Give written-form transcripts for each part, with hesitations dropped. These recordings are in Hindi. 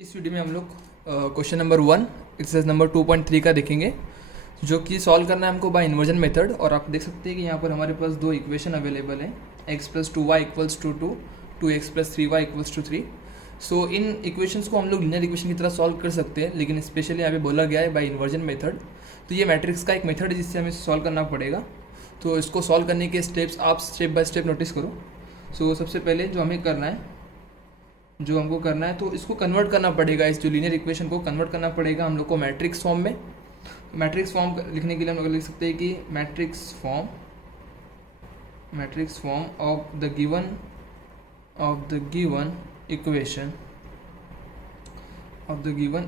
इस वीडियो में हम लोग क्वेश्चन नंबर 1 एक्सरसाइज नंबर 2.3 का देखेंगे, जो कि सॉल्व करना है हमको बाय इन्वर्जन मेथड। और आप देख सकते हैं कि यहाँ पर हमारे पास दो इक्वेशन अवेलेबल हैं, x + 2y = 2, 2x + 3y = 3। सो इन इक्वेशंस को हम लोग लीनियर इक्वेशन की तरह सॉल्व कर सकते हैं, लेकिन स्पेशली यहाँ पे बोला गया है बाय इन्वर्जन मेथड। तो ये मैट्रिक्स का एक मेथड है जिससे हमें सॉल्व करना पड़ेगा। तो इसको सॉल्व करने के स्टेप्स आप स्टेप बाय स्टेप नोटिस करो। सो सबसे पहले जो हमको करना है तो इसको कन्वर्ट करना पड़ेगा, इस जो लीनियर इक्वेशन को कन्वर्ट करना पड़ेगा हम लोग को मैट्रिक्स फॉर्म में। मैट्रिक्स फॉर्म लिखने के लिए हम लोग लिख सकते हैं कि matrix form of the given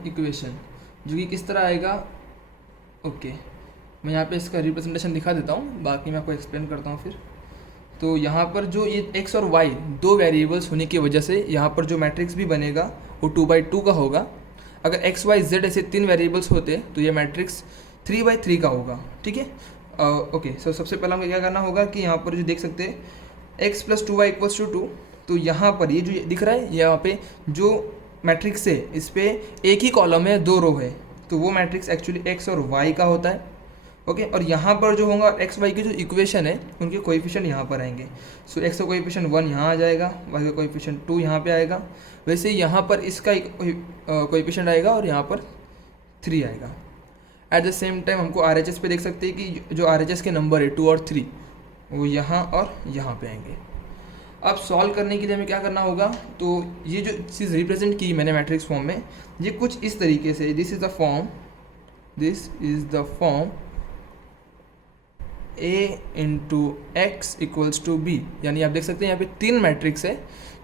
equation जो कि किस तरह आएगा। ओके, मैं यहाँ पे इसका रिप्रेजेंटेशन दिखा देता हूँ, बाकी मैं आपको एक्सप्लेन करता हूँ फिर। तो यहाँ पर जो ये x और y दो वेरिएबल्स होने की वजह से यहाँ पर जो मैट्रिक्स भी बनेगा वो 2/2 का होगा। अगर x, y, z ऐसे तीन वेरिएबल्स होते तो ये मैट्रिक्स 3/3 का होगा। ठीक है, ओके। सो सबसे पहला हमें क्या करना होगा कि यहाँ पर जो देख सकते हैं x + 2y = 2, तो यहाँ पर ये जो दिख रहा है यहाँ पे जो मैट्रिक्स है इस पर एक ही कॉलम है, दो रो है, तो वो मैट्रिक्स एक्चुअली x और y का होता है। ओके, और यहाँ पर जो होगा एक्स वाई की जो इक्वेशन है उनके कोएफिशिएंट यहाँ पर आएंगे। सो एक्स का कोएफिशिएंट 1 यहाँ आ जाएगा, वाई का कोएफिशिएंट 2 यहाँ पे आएगा। वैसे यहाँ पर इसका कोएफिशिएंट आएगा और यहाँ पर 3 आएगा। एट द सेम टाइम हमको RHS पे देख सकते हैं कि जो RHS के नंबर है 2 और 3 वो यहाँ और यहाँ पे आएंगे। अब सॉल्व करने के लिए हमें क्या करना होगा, तो ये जो चीज़ रिप्रेजेंट की मैंने मैट्रिक्स फॉर्म में, ये कुछ इस तरीके से, this is the form A × x = B। यानी आप देख सकते हैं यहाँ पे तीन मैट्रिक्स है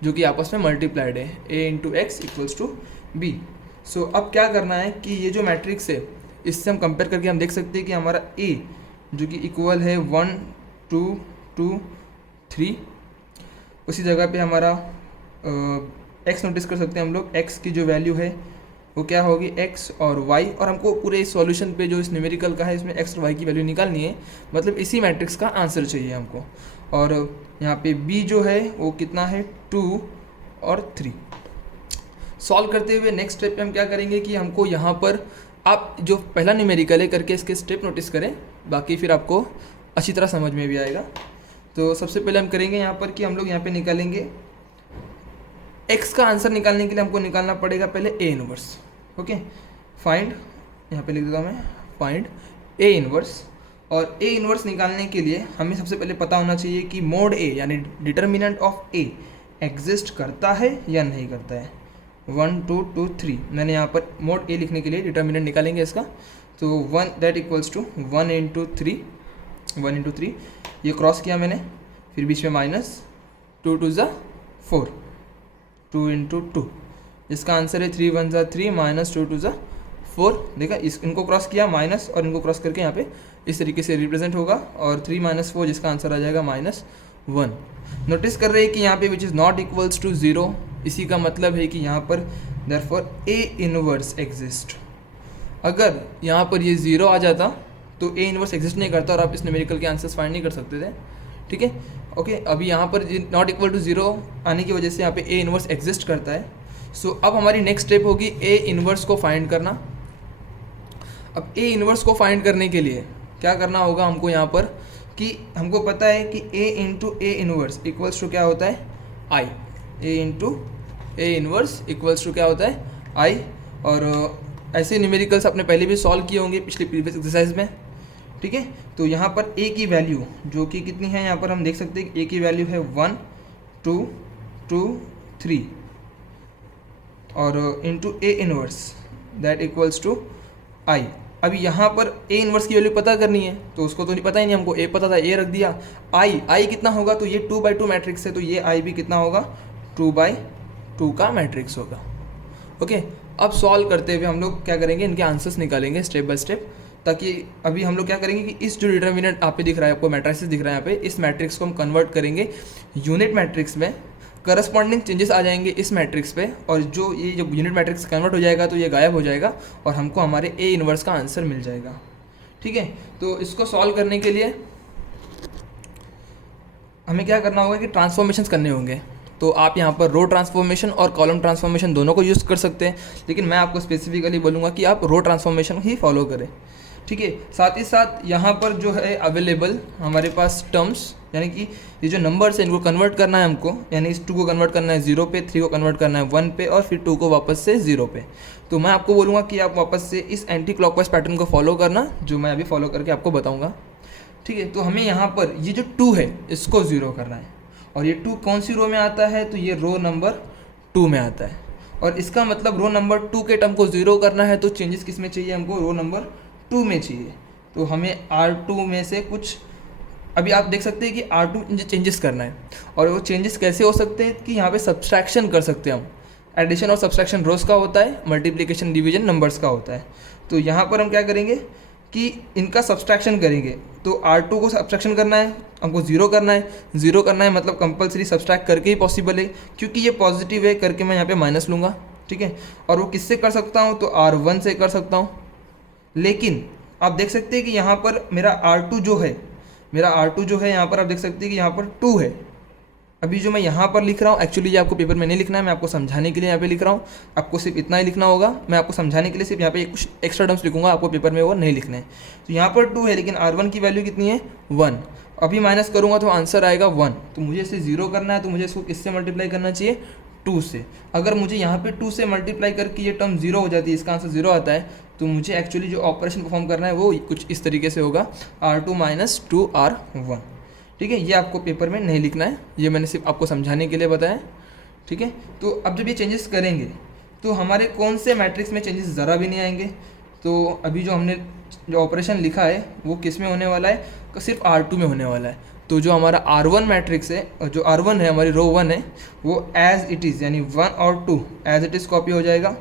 जो कि आपस में मल्टीप्लाइड है, A × x = B। सो अब क्या करना है कि ये जो मैट्रिक्स है इससे हम कंपेयर करके हम देख सकते हैं कि हमारा A जो कि इक्वल है 1 2 2 3, उसी जगह पे हमारा x नोटिस कर सकते हैं हम लोग। x की जो वैल्यू है वो क्या होगी, x और y, और हमको पूरे इस सॉल्यूशन पे जो इस न्यूमेरिकल का है इसमें x और y की वैल्यू निकालनी है, मतलब इसी मैट्रिक्स का आंसर चाहिए हमको। और यहाँ पे b जो है वो कितना है, 2 और 3। सॉल्व करते हुए नेक्स्ट स्टेप पे हम क्या करेंगे कि हमको यहाँ पर आप जो पहला न्यूमेरिकल है करके इसके स्टेप नोटिस करें, बाकी फिर आपको अच्छी तरह समझ में भी आएगा। तो सबसे पहले हम करेंगे यहाँ पर कि हम लोग यहाँ पर निकालेंगे x का आंसर निकालने के लिए हमको निकालना पड़ेगा पहले A इनवर्स। ओके, फाइंड, यहाँ पे लिख देता हूँ मैं, फाइंड A इनवर्स। और A इनवर्स निकालने के लिए हमें सबसे पहले पता होना चाहिए कि मोड A यानी डिटर्मिनेंट ऑफ A एग्जिस्ट करता है या नहीं करता है। 1 2 2 3, मैंने यहाँ पर मोड A लिखने के लिए डिटर्मिनेंट निकालेंगे इसका। तो 1 दैट इक्वल्स टू 1 × 3 ये क्रॉस किया मैंने, फिर बीच में माइनस, 2 2 = 4, 2 × 2, इसका आंसर है 3 1 = 3 -2 2 = 4। देखा, इनको क्रॉस किया माइनस और इनको क्रॉस करके यहाँ पे इस तरीके से रिप्रेजेंट होगा, और 3 - 4 जिसका आंसर आ जाएगा -1। नोटिस कर रहे हैं कि यहाँ पे which is not equals to 0, इसी का मतलब है कि यहाँ पर देयरफॉर A इनवर्स एग्जिस्ट। अगर यहाँ पर ये 0 आ जाता तो A इनवर्स एग्जिस्ट नहीं करता और आप इस न्यूमेरिकल के आंसर्स फाइंड नहीं कर सकते थे। ठीक है, ओके। अभी यहाँ पर नॉट इक्वल टू 0 आने की वजह से यहाँ पे A इनवर्स एग्जिस्ट करता है। सो अब हमारी नेक्स्ट स्टेप होगी A इनवर्स को फाइंड करना। अब A इनवर्स को फाइंड करने के लिए क्या करना होगा हमको यहाँ पर, कि हमको पता है कि A × A inverse equals to क्या होता है, I। A × A inverse equals to क्या होता है, I। और ऐसे न्यूमेरिकल्स आपने पहले भी सॉल्व किए होंगे पिछले प्रीवियस एक्सरसाइज में। ठीक है, तो यहाँ पर A की वैल्यू जो कि कितनी है, यहाँ पर हम देख सकते हैं कि A की वैल्यू है 1 2 2 3, और into A inverse that equals to I। अभी यहाँ पर A इनवर्स की वैल्यू पता करनी है, तो उसको तो नहीं पता ही नहीं, हमको A पता था, A रख दिया। I कितना होगा, तो ये 2/2 मैट्रिक्स है, तो ये I भी कितना होगा, 2/2 का मैट्रिक्स होगा। ओके, अब सॉल्व करते हुए हम लोग क्या करेंगे, इनके आंसर्स निकालेंगे स्टेप बाय स्टेप, ताकि अभी हम लोग क्या करेंगे कि इस जो डिटर्मिनेंट आप पे दिख रहा है, आपको मैट्रिसेस दिख रहा है यहाँ पे, इस मैट्रिक्स को हम कन्वर्ट करेंगे यूनिट मैट्रिक्स में। करस्पॉन्डिंग चेंजेस आ जाएंगे इस मैट्रिक्स पे, और जो यूनिट मैट्रिक्स कन्वर्ट हो जाएगा तो ये गायब हो जाएगा और हमको हमारे A इनवर्स का आंसर मिल जाएगा। ठीक है, तो इसको सॉल्व करने के लिए हमें क्या करना होगा कि ट्रांसफॉर्मेशंस करने होंगे। तो आप यहाँ पर रो ट्रांसफॉर्मेशन और कॉलम ट्रांसफॉर्मेशन दोनों को यूज़ कर सकते हैं, लेकिन मैं आपको स्पेसिफिकली बोलूँगा कि आप रो ट्रांसफॉर्मेशन ही फॉलो करें। ठीक है, साथ ही साथ यहाँ पर जो है अवेलेबल हमारे पास टर्म्स, यानी कि ये जो नंबर्स हैं इनको कन्वर्ट करना है हमको, यानी इस 2 को कन्वर्ट करना है 0 पे, 3 को कन्वर्ट करना है 1 पे और फिर 2 को वापस से 0 पे। तो मैं आपको बोलूँगा कि आप वापस से इस एंटी क्लॉकवाइज पैटर्न को फॉलो करना, जो मैं अभी फॉलो करके आपको बताऊँगा। ठीक है, तो हमें यहाँ पर ये जो 2 है इसको 0 करना है, और ये 2 कौन सी रो में आता है, तो ये रो नंबर 2 में आता है। और इसका मतलब रो नंबर 2 के टर्म को 0 करना है, तो चेंजेस किस में चाहिए हमको, रो नंबर 2 में चाहिए। तो हमें R2 में से कुछ, अभी आप देख सकते हैं कि R2 चेंजेस करना है, और वो चेंजेस कैसे हो सकते हैं कि यहाँ पे सब्सट्रैक्शन कर सकते हैं हम। एडिशन और सब्सट्रैक्शन रोज का होता है, मल्टीप्लिकेशन डिवीजन नंबर्स का होता है। तो यहाँ पर हम क्या करेंगे कि इनका सब्सट्रैक्शन करेंगे। तो R2 को सब्सट्रैक्शन करना है, हमको 0 करना है। 0 करना है मतलब कंपलसरी सब्सट्रैक्ट करके ही पॉसिबल है, क्योंकि ये पॉजिटिव है करके मैं यहाँ पे माइनस लूँगा। ठीक है, और वो किससे कर सकता हूँ, तो R1 से कर सकता हूँ। लेकिन आप देख सकते हैं कि यहाँ पर मेरा R2 जो है यहाँ पर आप देख सकते हैं कि यहाँ पर 2 है। अभी जो मैं यहाँ पर लिख रहा हूँ, एक्चुअली ये आपको पेपर में नहीं लिखना है, मैं आपको समझाने के लिए यहाँ पे लिख रहा हूँ। आपको सिर्फ इतना ही लिखना होगा, मैं आपको समझाने के लिए सिर्फ यहाँ पे कुछ एक्स्ट्रा टर्म्स लिखूंगा, आपको पेपर में वो नहीं लिखना है। तो यहाँ पर 2 है, लेकिन R1 की वैल्यू कितनी है, 1। अभी माइनस करूँगा तो आंसर आएगा 1। तो मुझे इसे 0 करना है, तो मुझे इसको किससे मल्टीप्लाई करना चाहिए, 2 से। अगर मुझे यहाँ पे 2 से मल्टीप्लाई करके ये टर्म 0 हो जाती है, इसका आंसर 0 आता है, तो मुझे एक्चुअली जो ऑपरेशन परफॉर्म करना है वो कुछ इस तरीके से होगा, R2 माइनस 2R1। ठीक है, ये आपको पेपर में नहीं लिखना है, ये मैंने सिर्फ आपको समझाने के लिए बताया। ठीक है, तो अब जब ये चेंजेस करेंगे तो हमारे कौन से मैट्रिक्स में चेंजेस ज़रा भी नहीं आएंगे। तो अभी जो हमने जो ऑपरेशन लिखा है वो किस में होने वाला है, तो सिर्फ R2 में होने वाला है। तो जो हमारा R1 मैट्रिक्स है, जो R1 है, हमारी रो 1 है, वो एज इट इज़ यानी 1 और 2 एज इट इज़ कॉपी हो जाएगा।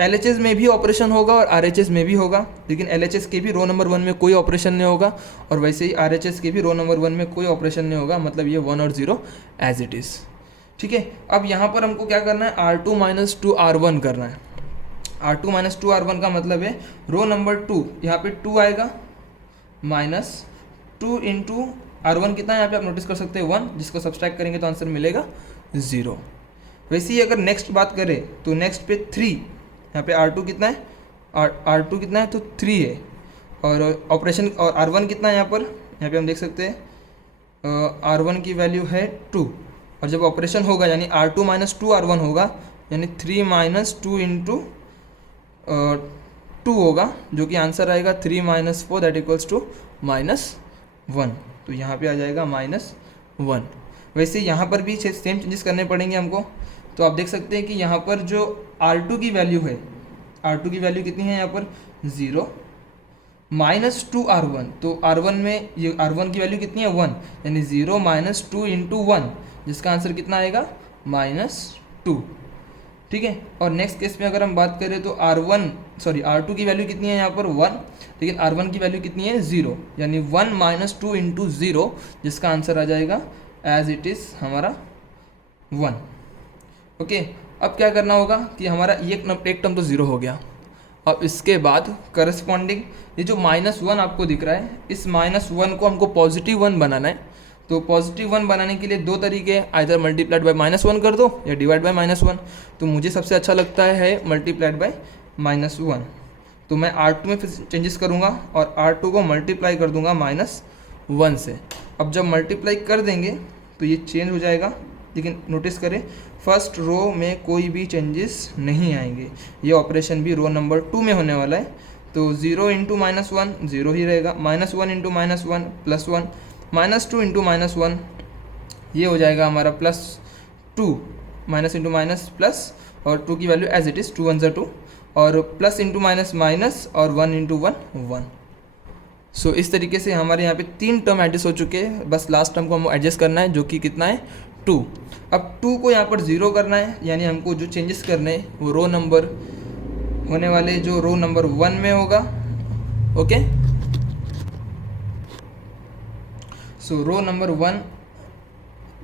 LHS में भी ऑपरेशन होगा और RHS में भी होगा, लेकिन LHS के भी रो नंबर 1 में कोई ऑपरेशन नहीं होगा, और वैसे ही RHS के भी रो नंबर 1 में कोई ऑपरेशन नहीं होगा, मतलब ये 1 और 0 एज इट इज़। ठीक है, अब यहाँ पर हमको क्या करना है, R2 माइनस 2R1 करना है। R2 माइनस 2R1 का मतलब है रो नंबर 2, यहाँ पे 2 आएगा, माइनस 2 इंटू R1 कितना है, यहाँ पे आप नोटिस कर सकते हैं 1, जिसको सब्सट्रैक्ट करेंगे तो आंसर मिलेगा 0। वैसे ही अगर नेक्स्ट बात करें तो नेक्स्ट पे 3, यहाँ पे R2 कितना है, R2 कितना है, तो 3 है, और ऑपरेशन और R1 कितना है, यहाँ पे हम देख सकते हैं R1 की वैल्यू है 2, और जब ऑपरेशन होगा यानी R2 माइनस 2R1 होगा, यानी 3 माइनस 2 इंटू 2 होगा, जो कि आंसर आएगा 3 माइनस 4 दैट इक्वल्स टू -1। तो यहाँ पे आ जाएगा -1। वैसे यहाँ पर भी सेम चेंजेस करने पड़ेंगे हमको। तो आप देख सकते हैं कि यहाँ पर जो R2 की वैल्यू है, R2 की वैल्यू कितनी है यहाँ पर 0, माइनस 2R1, तो R1 में ये R1 की वैल्यू कितनी है 1, यानी 0 माइनस 2 इंटू 1, जिसका आंसर कितना आएगा -2। ठीक है, और नेक्स्ट केस में अगर हम बात करें तो R2 की वैल्यू कितनी है यहाँ पर 1, लेकिन R1 की वैल्यू कितनी है 0, यानी 1 माइनस 2 इंटू 0, जिसका आंसर आ जाएगा एज इट इज़ हमारा 1। ओके, अब क्या करना होगा कि हमारा एक टर्म तो 0 हो गया। अब इसके बाद करस्पॉन्डिंग ये जो -1 आपको दिख रहा है, इस -1 को हमको +1 बनाना है। तो +1 बनाने के लिए 2 तरीके हैं, आइदर मल्टीप्लाइड बाय -1 कर दो या डिवाइड बाय -1। तो मुझे सबसे अच्छा लगता है मल्टीप्लाइड बाय -1। तो मैं R2 में फिर चेंजेस करूँगा और R2 को मल्टीप्लाई कर दूंगा -1 से। अब जब मल्टीप्लाई कर देंगे तो ये चेंज हो जाएगा, लेकिन नोटिस करें फर्स्ट रो में कोई भी चेंजेस नहीं आएंगे। ये ऑपरेशन भी रो नंबर 2 में होने वाला है। तो 0 इंटू -1 0 ही रहेगा, -1 इंटू -1 +1, -2 इंटू -1 ये हो जाएगा हमारा +2, माइनस इंटू माइनस प्लस, और 2 की वैल्यू एज इट इज़ 2 1 2, और प्लस इंटू माइनस माइनस, और 1 इंटू 1 1। सो इस तरीके से हमारे यहाँ पे 3 टर्म एडजस्ट हो चुके हैं, बस लास्ट टर्म को हमको एडजस्ट करना है, जो कि कितना है 2। अब 2 को यहाँ पर 0 करना है, यानी हमको जो चेंजेस करने हैं वो रो नंबर होने वाले जो रो नंबर 1 में होगा। ओके, सो रो नंबर 1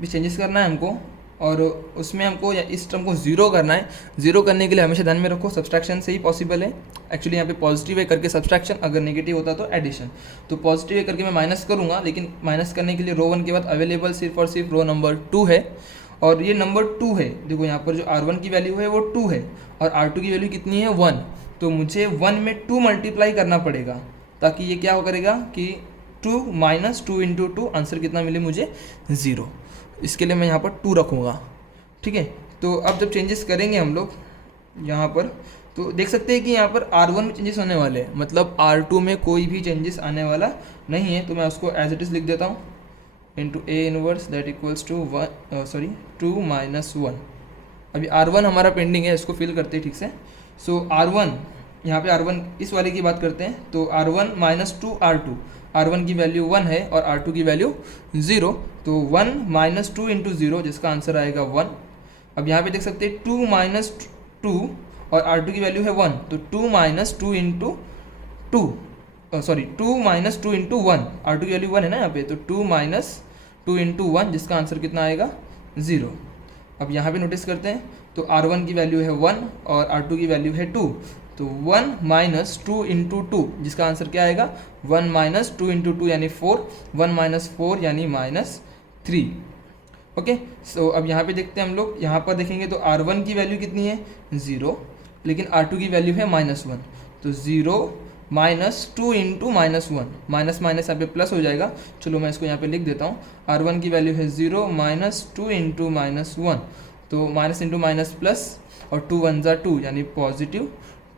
भी चेंजेस करना है हमको, और उसमें हमको या इस टर्म को 0 करना है। 0 करने के लिए हमेशा ध्यान में रखो सब्सट्रैक्शन से ही पॉसिबल है। एक्चुअली यहाँ पे पॉजिटिव है करके सब्सट्रैक्शन, अगर नेगेटिव होता तो एडिशन। तो पॉजिटिव है करके मैं माइनस करूँगा, लेकिन माइनस करने के लिए रो 1 के बाद अवेलेबल सिर्फ और सिर्फ रो नंबर 2 है, और ये नंबर 2 है, देखो यहाँ पर जो R1 की वैल्यू है वो 2 है और R2 की वैल्यू कितनी है 1, तो मुझे 1 में 2 मल्टीप्लाई करना पड़ेगा ताकि ये क्या करेगा कि 2 माइनस 2 इंटू 2 आंसर कितना मिले मुझे 0। इसके लिए मैं यहाँ पर 2 रखूँगा, ठीक है। तो अब जब चेंजेस करेंगे हम लोग यहाँ पर, तो देख सकते हैं कि यहाँ पर R1 में चेंजेस होने वाले हैं, मतलब R2 में कोई भी चेंजेस आने वाला नहीं है। तो मैं उसको एज इट इज़ लिख देता हूँ, into A inverse that equals to 2 minus 1। अभी R1 हमारा पेंडिंग है, इसको फिल करते हैं ठीक से। सो R1, यहाँ पे R1 इस वाले की बात करते हैं, तो R1 माइनस 2 R2, R1 की वैल्यू 1 है और R2 की वैल्यू 0, तो 1 माइनस 2 इंटू 0 जिसका आंसर आएगा 1। अब यहाँ पे देख सकते हैं 2 माइनस 2 और R2 की वैल्यू है 1, तो 2 minus 2 into 2 minus 2 into 1, R2 की वैल्यू 1 है ना यहाँ पे, तो 2 माइनस 2 इंटू 1 जिसका आंसर कितना आएगा 0। अब यहाँ पे नोटिस करते हैं, तो R1 की वैल्यू है 1 और R2 की वैल्यू है 2, तो 1 माइनस 2 इंटू 2 जिसका आंसर क्या आएगा 1 माइनस 2 इंटू 2 यानी 4, 1 माइनस 4 यानी माइनस 3। ओके, सो अब यहाँ पे देखते हैं हम लोग, यहाँ पर देखेंगे तो R1 की वैल्यू कितनी है 0, लेकिन R2 की वैल्यू है -1, तो 0 माइनस 2 इंटू -1, माइनस माइनस यहाँ पे प्लस हो जाएगा। चलो मैं इसको यहाँ पे लिख देता हूँ, R1 की वैल्यू है 0 माइनस 2 इंटू -1, तो माइनस इंटू माइनस प्लस और 2 1 ज़ा 2 यानी पॉजिटिव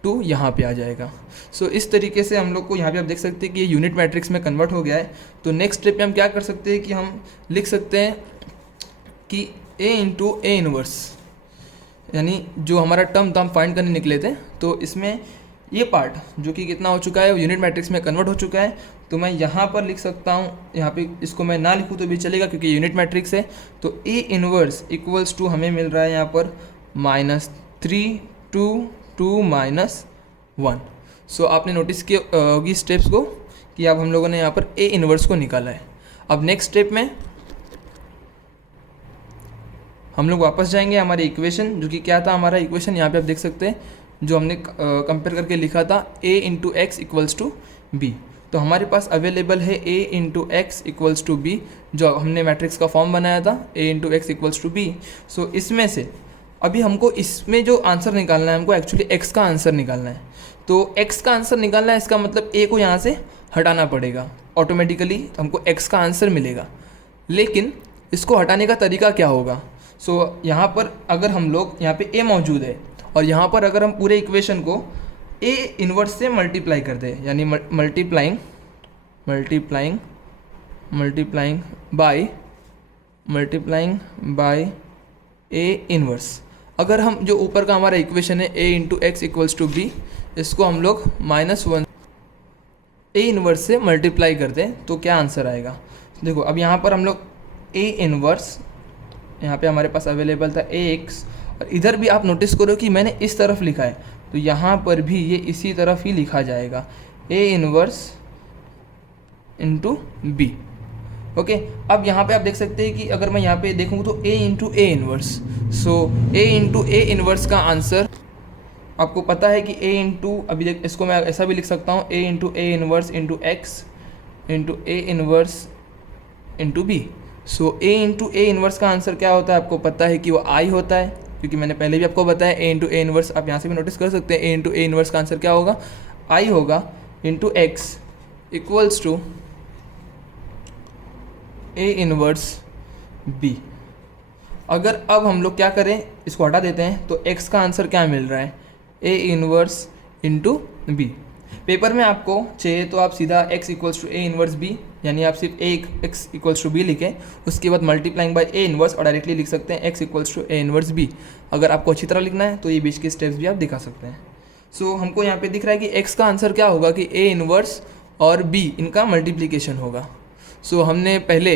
2 यहाँ पे आ जाएगा। सो इस तरीके से हम लोग को यहाँ पे आप देख सकते हैं कि ये यूनिट मैट्रिक्स में कन्वर्ट हो गया है। तो नेक्स्ट स्टेप में हम क्या कर सकते हैं कि हम लिख सकते हैं कि A इंटू A इनवर्स, यानी जो हमारा टर्म था हम फाइंड करने निकले थे, तो इसमें ये पार्ट जो कि कितना हो चुका है यूनिट मैट्रिक्स में कन्वर्ट हो चुका है। तो मैं यहाँ पर लिख सकता हूँ, यहाँ पे इसको मैं ना लिखूँ तो भी चलेगा क्योंकि यूनिट मैट्रिक्स है। तो A इनवर्स इक्वल्स टू हमें मिल रहा है यहाँ पर -3 2 2 -1। सो आपने नोटिस किया होगी स्टेप्स को कि अब हम लोगों ने यहाँ पर A इनवर्स को निकाला है। अब नेक्स्ट स्टेप में हम लोग वापस जाएंगे हमारे इक्वेशन, जो कि क्या था हमारा इक्वेशन, यहाँ पे आप देख सकते हैं जो हमने कंपेयर करके लिखा था A into x equals to B. तो हमारे पास अवेलेबल है A into x equals to B, जो हमने मैट्रिक्स का फॉर्म बनाया था A into x equals to B. So इसमें से अभी हमको इसमें जो आंसर निकालना है, हमको एक्चुअली x का आंसर निकालना है। तो x का आंसर निकालना है, इसका मतलब a को यहाँ से हटाना पड़ेगा, ऑटोमेटिकली हमको x का आंसर मिलेगा। लेकिन इसको हटाने का तरीका क्या होगा? सो यहाँ पर अगर हम लोग, यहाँ पे a मौजूद है और यहाँ पर अगर हम पूरे इक्वेशन को a इनवर्स से मल्टीप्लाई कर दें, यानी मल्टीप्लाइंग बाय a इनवर्स। अगर हम जो ऊपर का हमारा इक्वेशन है a into x equals to B, इसको हम लोग -1 a इनवर्स से मल्टीप्लाई कर दें तो क्या आंसर आएगा? देखो अब यहाँ पर हम लोग a इनवर्स, यहाँ पे हमारे पास अवेलेबल था ax, और इधर भी आप नोटिस करो कि मैंने इस तरफ लिखा है, तो यहाँ पर भी ये इसी तरफ ही लिखा जाएगा, a inverse into B. Okay, अब यहाँ पे आप देख सकते हैं कि अगर मैं यहाँ पे देखूँ तो a into A inverse, so a into A inverse का आंसर आपको पता है कि a इंटू, अभी देख इसको मैं ऐसा भी लिख सकता हूँ, a into A inverse into x into A inverse into B. So a into A inverse का आंसर क्या होता है आपको पता है कि वो i होता है, क्योंकि मैंने पहले भी आपको बताया a इंटू ए इनवर्स। आप यहाँ से भी नोटिस कर सकते हैं a इंटू ए इनवर्स का आंसर क्या होगा, i होगा into x equals to a inverse b। अगर अब हम लोग क्या करें, इसको हटा देते हैं, तो x का आंसर क्या मिल रहा है, a inverse into B. Paper में आपको चाहिए तो आप सीधा x equals to A inverse B, यानी आप सिर्फ x इक्वल्स टू बी लिखें, उसके बाद मल्टीप्लाइंग बाय ए इनवर्स और डायरेक्टली लिख सकते हैं x equals to A inverse B. अगर आपको अच्छी तरह लिखना है तो ये बीच के स्टेप्स भी आप दिखा सकते हैं। सो हमको यहाँ पे दिख रहा है कि x का आंसर क्या होगा कि a इनवर्स और b इनका मल्टीप्लीकेशन होगा। सो हमने पहले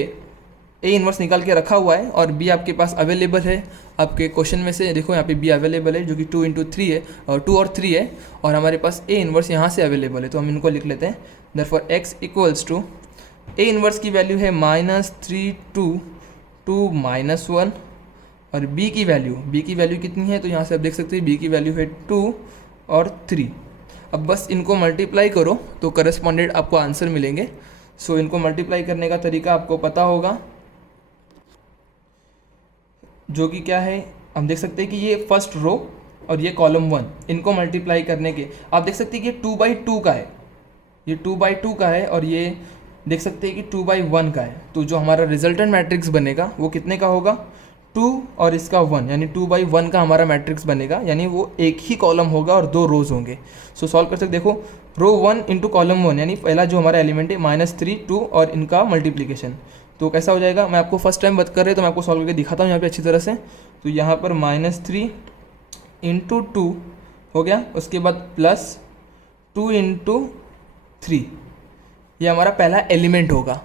a इनवर्स निकाल के रखा हुआ है और b आपके पास अवेलेबल है। आपके क्वेश्चन में से देखो यहाँ पे b अवेलेबल है, जो कि 2 इंटू 3 है और 2 और 3 है, और हमारे पास a इनवर्स यहाँ से अवेलेबल है, तो हम इनको लिख लेते हैं। Therefore x equals to a inverse की वैल्यू है -3 2 2 -1, और b की वैल्यू कितनी है, तो यहाँ से आप देख सकते हैं b की वैल्यू है 2 और 3। अब बस इनको मल्टीप्लाई करो तो करस्पॉन्डेंट आपको आंसर मिलेंगे। सो इनको मल्टीप्लाई करने का तरीका आपको पता होगा, जो कि क्या है, हम देख सकते हैं कि ये फर्स्ट रो और ये कॉलम 1, इनको मल्टीप्लाई करने के आप देख सकते हैं कि ये 2/2 का है, ये 2/2 का है, और ये देख सकते हैं कि 2/1 का है। तो जो हमारा रिजल्टेंट मैट्रिक्स बनेगा वो कितने का होगा, 2 और इसका 1, यानी 2/1 का हमारा मैट्रिक्स बनेगा, यानी वो एक ही कॉलम होगा और 2 रोज होंगे। सो सॉल्व कर सकते, देखो रो 1 इंटू कॉलम 1, यानी पहला जो हमारा एलिमेंट है -3 2 और इनका मल्टीप्लीकेशन, तो कैसा हो जाएगा, मैं आपको फर्स्ट टाइम कर रहे तो मैं आपको सॉल्व करके दिखाता हूँ यहाँ पे अच्छी तरह से। तो यहाँ पर -3 इंटू 2 हो गया, उसके बाद +2 इंटू 3, ये हमारा पहला एलिमेंट होगा।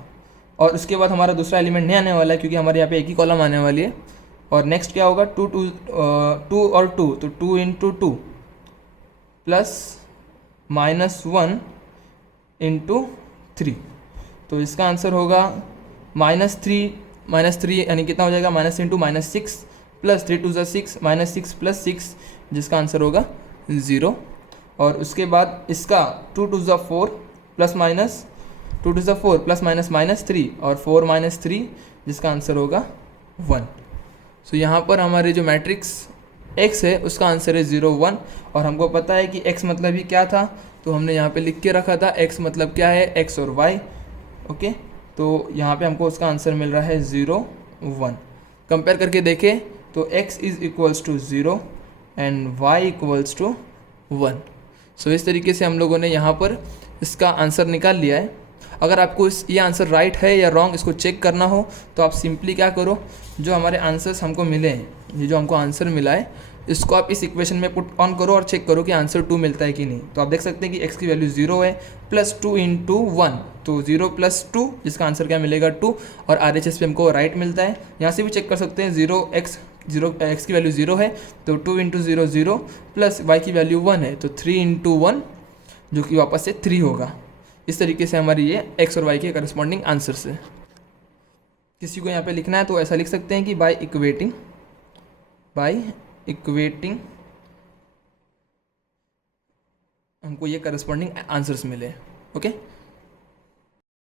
और उसके बाद हमारा दूसरा एलिमेंट नहीं आने वाला है क्योंकि हमारे यहाँ पे एक ही कॉलम आने वाली है। और नेक्स्ट क्या होगा, 2 और 2, तो 2 इंटू 2 प्लस -1 इंटू 3, तो इसका आंसर होगा -3 यानी कितना हो जाएगा, -3 इंटू -6 प्लस 3 2 6, -6 प्लस 6, जिसका आंसर होगा 0। और उसके बाद इसका 2 2 4 प्लस माइनस 2 2 4 प्लस माइनस -3 और 4 -3, जिसका आंसर होगा 1। सो यहाँ पर हमारे जो मैट्रिक्स x है उसका आंसर है 0 1, और हमको पता है कि x मतलब ही क्या था, तो हमने यहाँ पे लिख के रखा था x मतलब क्या है, x और y। ओके, तो यहाँ पे हमको उसका आंसर मिल रहा है 0 1। कंपेयर करके देखें तो x is equals to 0 and y equals to 1। So इस तरीके से हम लोगों ने यहाँ पर इसका आंसर निकाल लिया है। अगर आपको ये आंसर राइट है या रॉन्ग इसको चेक करना हो तो आप सिंपली क्या करो, जो हमारे आंसर्स हमको मिले हैं, ये जो हमको आंसर मिला है, इसको आप इस इक्वेशन में पुट ऑन करो और चेक करो कि आंसर 2 मिलता है कि नहीं। तो आप देख सकते हैं कि x की वैल्यू 0 है, +2 इंटू 1, तो 0 + 2, जिसका आंसर क्या मिलेगा 2, और RHS पे हमको राइट मिलता है। यहाँ से भी चेक कर सकते हैं, 0x की वैल्यू 0 है तो 2 इंटू 0 0, प्लस y की वैल्यू 1 है तो 3 इंटू 1, जो कि वापस से 3 होगा। इस तरीके से हमारी ये x और y के करस्पॉन्डिंग आंसर्स है। किसी को यहाँ पे लिखना है तो ऐसा लिख सकते हैं कि बाय इक्वेटिंग हमको ये करस्पॉन्डिंग आंसर्स मिले। ओके।